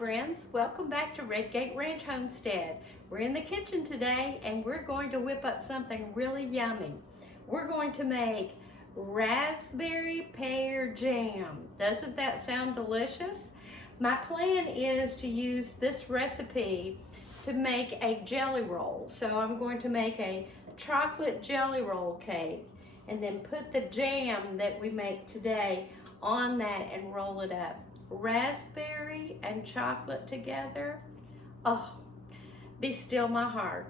friends, welcome back to Redgate Ranch Homestead. We're in the kitchen today and we're going to whip up something really yummy. We're going to make raspberry pear jam. Doesn't that sound delicious? My plan is to use this recipe to make a jelly roll. So I'm going to make a chocolate jelly roll cake and then put the jam that we make today on that and roll it up. Raspberry and chocolate together. Oh, be still my heart.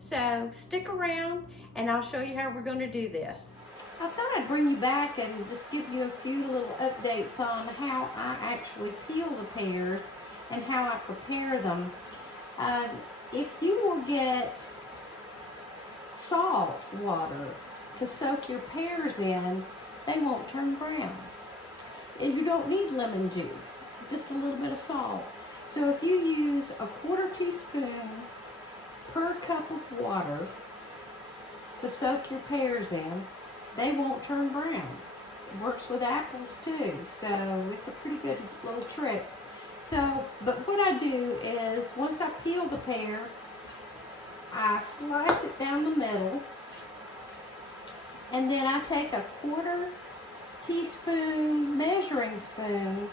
So stick around and I'll show you how we're going to do this. I thought I'd bring you back and just give you a few little updates on how I actually peel the pears and how I prepare them. If you will get salt water to soak your pears in, they won't turn brown. And you don't need lemon juice, just a little bit of salt. So if you use a 1/4 teaspoon per cup of water to soak your pears in, they won't turn brown. It works with apples too, so it's a pretty good little trick. So, but what I do is, once I peel the pear, I slice it down the middle, and then I take a 1/4 teaspoon measuring spoon.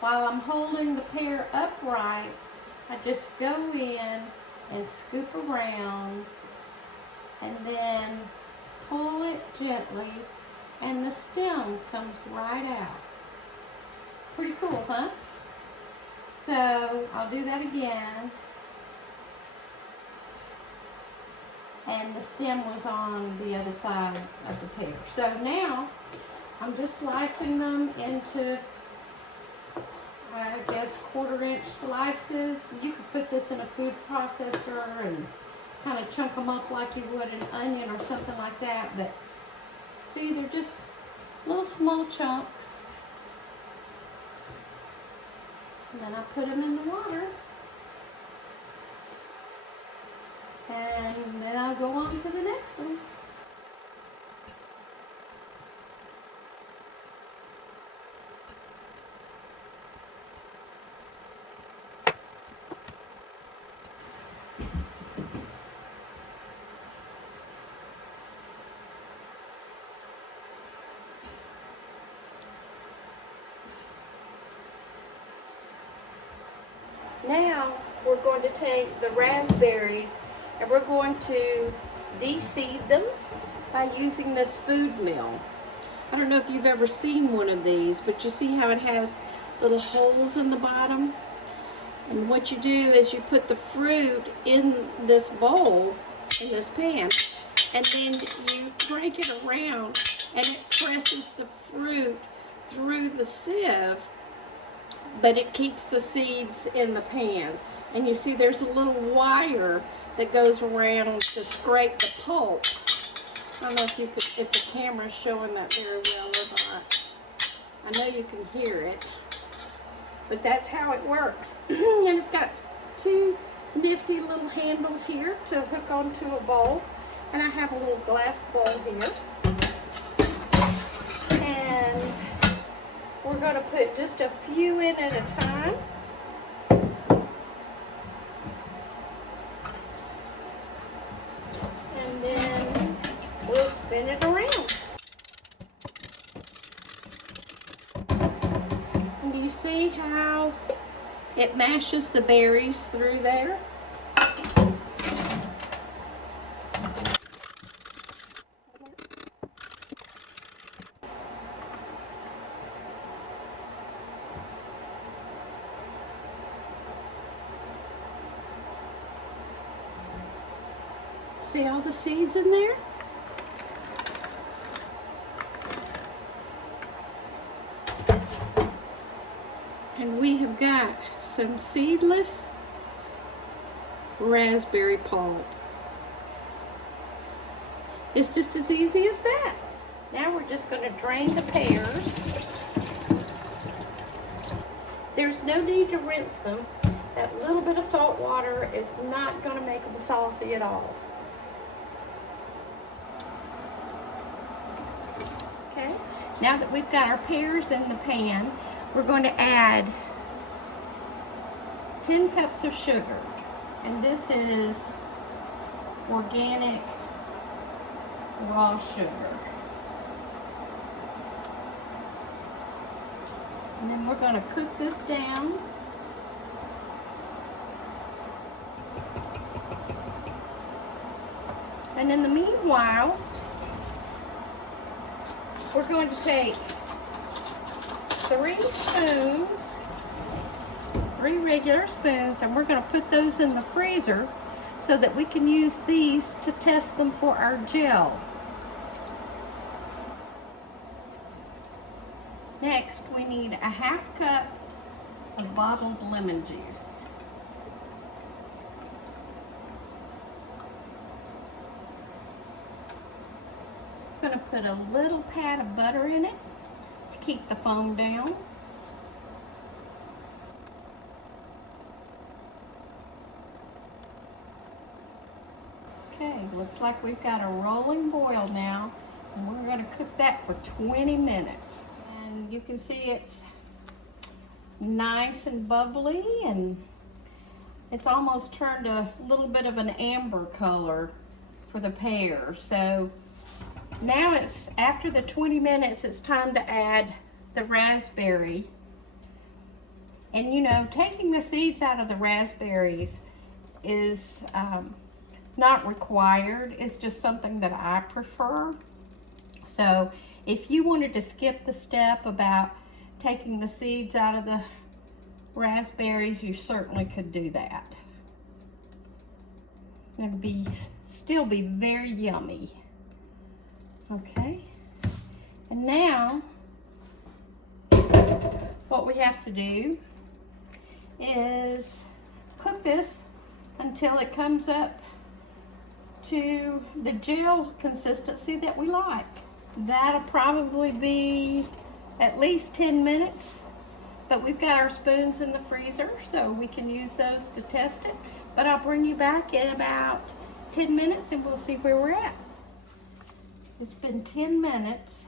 While I'm holding the pear upright, I just go in and scoop around and then pull it gently and the stem comes right out. Pretty cool, huh? So I'll do that again. And the stem was on the other side of the pear. So now I'm just slicing them into, I guess, 1/4 inch slices. You could put this in a food processor and kind of chunk them up like you would an onion or something like that. But see, they're just little small chunks. And then I put them in the water. And then I'll go on to the next one. Now we're going to take the raspberries and we're going to de-seed them by using this food mill. I don't know if you've ever seen one of these, but you see how it has little holes in the bottom? And what you do is you put the fruit in this bowl, in this pan, and then you crank it around and it presses the fruit through the sieve, but it keeps the seeds in the pan. And you see there's a little wire that goes around to scrape the pulp. I don't know if the camera's showing that very well or not. I know you can hear it, but that's how it works. And it's got 2 nifty little handles here to hook onto a bowl. And I have a little glass bowl here. And we're going to put just a few in at a time. And then we'll spin it around. And do you see how it mashes the berries through there? See all the seeds in there? And we have got some seedless raspberry pulp. It's just as easy as that. Now we're just going to drain the pears. There's no need to rinse them. That little bit of salt water is not going to make them salty at all. Okay, now that we've got our pears in the pan, we're going to add 10 cups of sugar. And this is organic raw sugar. And then we're going to cook this down. And in the meanwhile, we're going to take 3 spoons, 3 regular spoons, and we're going to put those in the freezer so that we can use these to test them for our gel. Next, we need a 1/2 cup of bottled lemon juice. I'm going to put a little pat of butter in it to keep the foam down. Okay, looks like we've got a rolling boil now, and we're going to cook that for 20 minutes. And you can see it's nice and bubbly, and it's almost turned a little bit of an amber color for the pear. So now it's after the 20 minutes, it's time to add the raspberry. And you know, taking the seeds out of the raspberries is not required. It's just something that I prefer. So if you wanted to skip the step about taking the seeds out of the raspberries, you certainly could do that. It'd still be very yummy. Okay, and now what we have to do is cook this until it comes up to the gel consistency that we like. That'll probably be at least 10 minutes, but we've got our spoons in the freezer, so we can use those to test it. But I'll bring you back in about 10 minutes and we'll see where we're at. It's been 10 minutes,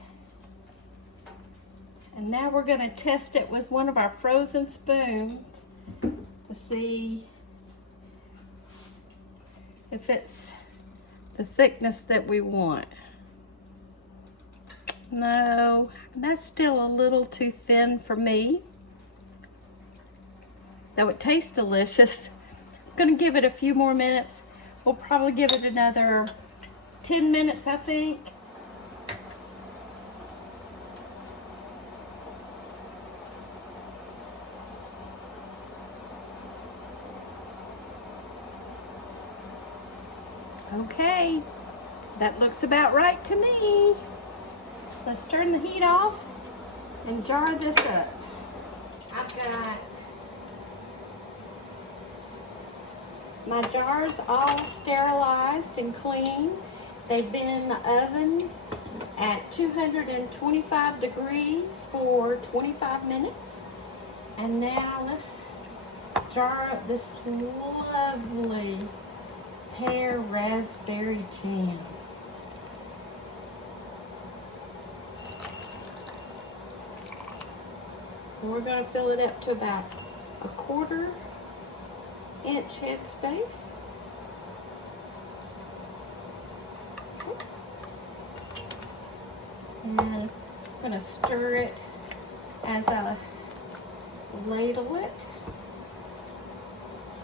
and now we're going to test it with one of our frozen spoons to see if it's the thickness that we want. No, that's still a little too thin for me, though it tastes delicious. I'm going to give it a few more minutes. We'll probably give it another 10 minutes, I think. Okay, that looks about right to me. Let's turn the heat off and jar this up. I've got my jars all sterilized and clean. They've been in the oven at 225 degrees for 25 minutes. And now let's jar up this lovely pear raspberry jam. And we're going to fill it up to about a 1/4 inch headspace. And I'm going to stir it as I ladle it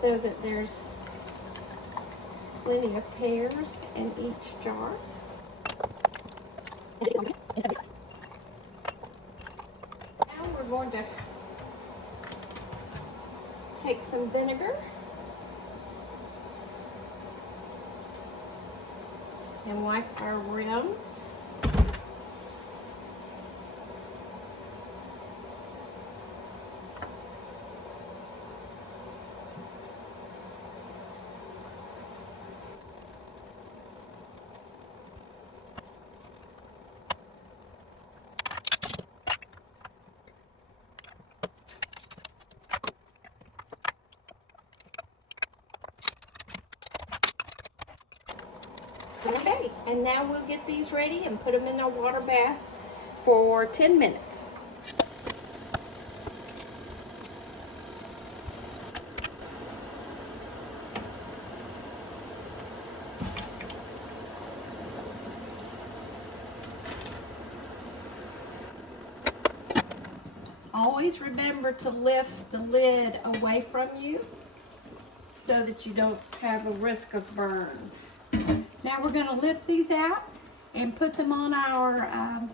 so that there's plenty of pears in each jar. Now we're going to take some vinegar and wipe our rims. Okay, and now we'll get these ready and put them in our water bath for 10 minutes. always remember to lift the lid away from you so that you don't have a risk of burn. Now we're going to lift these out and put them on our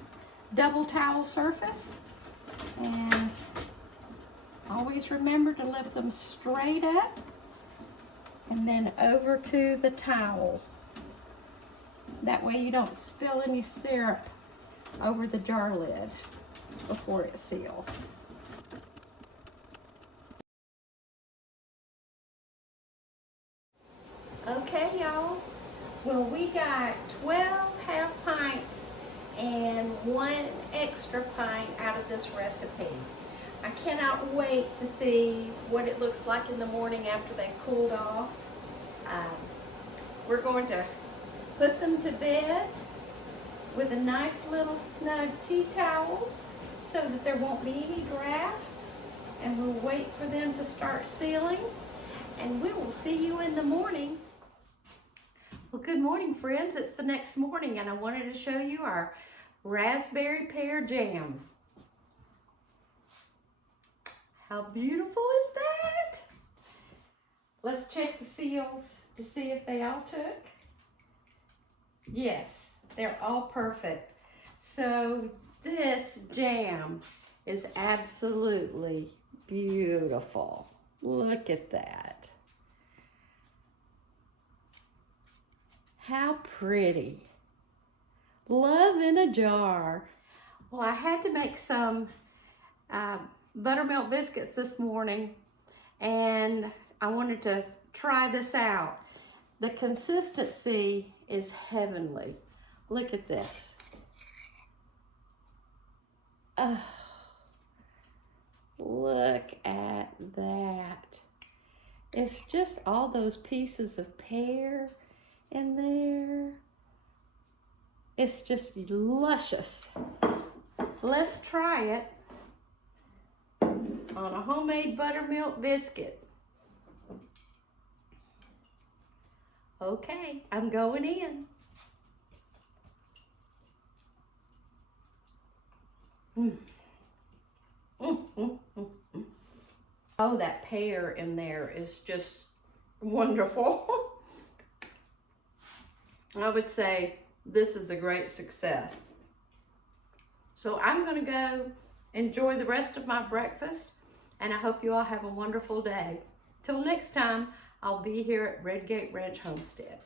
double towel surface. And always remember to lift them straight up and then over to the towel. That way you don't spill any syrup over the jar lid before it seals. Okay, y'all. Well, we got 12 half pints and 1 extra pint out of this recipe. I cannot wait to see what it looks like in the morning after they cooled off. We're going to put them to bed with a nice little snug tea towel so that there won't be any drafts, and we'll wait for them to start sealing, and we will see you in the morning. Well, good morning, friends. It's the next morning, and I wanted to show you our raspberry pear jam. How beautiful is that? Let's check the seals to see if they all took. Yes, they're all perfect. So this jam is absolutely beautiful. Look at that. How pretty. Love in a jar. Well, I had to make some buttermilk biscuits this morning, and I wanted to try this out. The consistency is heavenly. Look at this. Oh, look at that. It's just all those pieces of pear in there. It's just luscious. Let's try it on a homemade buttermilk biscuit. Okay, I'm going in. Oh, that pear in there is just wonderful. I would say this is a great success. So I'm going to go enjoy the rest of my breakfast, and I hope you all have a wonderful day. Till next time, I'll be here at Redgate Ranch Homestead.